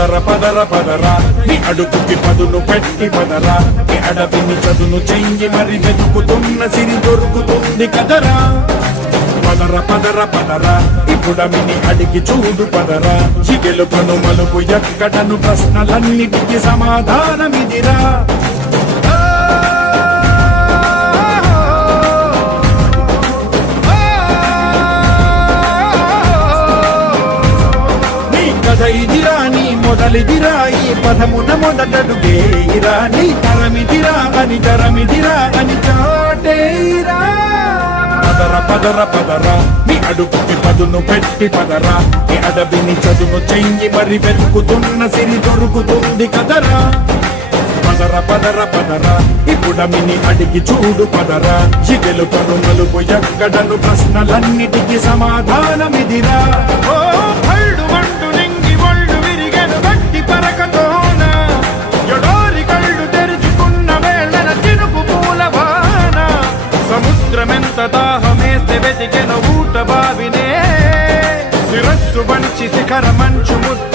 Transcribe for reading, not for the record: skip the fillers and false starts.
పదర పదర పదరా నీ అడుగుకి పదును పెట్టి పదరా నీ అడవిని చదును చెయ్యి మరి వెతుకుతున్న సిరి దొరుకుతుంది కదరా పదర పదర పదరా ఇప్పుడమిని అడిగి చూడు పదరా చిగెలు కను మలుపు ఎక్కడను ప్రశ్నలన్నిటికీ సమాధానమిదిరా ఇదిరా నీ మొదలిదిరా ఈ పదమున మొదటడుగేరా నీ తరమిదిరా అని చాటేరా పదర పదర పదరా నీ అడుగుకి పదును పెట్టి పదరా నీ అడవిని చదువు చెయ్యి మరి వెతుకుతున్న సిరి దొరుకుతుంది కదరా పదర పదర పదరా ఇప్పుడమిని అడిగి చూడు పదరా చిగెలు కను మలుపు ఎక్కడను ప్రశ్నలన్నిటికీ సమాధానమిదిరా ఓ భళ్ళు మండు నింగి ఒళ్ళు విరిగెను గట్టి పరకతోన ఎడోరి కళ్ళు తెరుచుకున్న వేళన చినుకు పూలవాన సముద్రమెంత దాహమేస్తే వెతికెను ఊట బావినే శిరస్సు వంచి శిఖర మంచు ముద్ద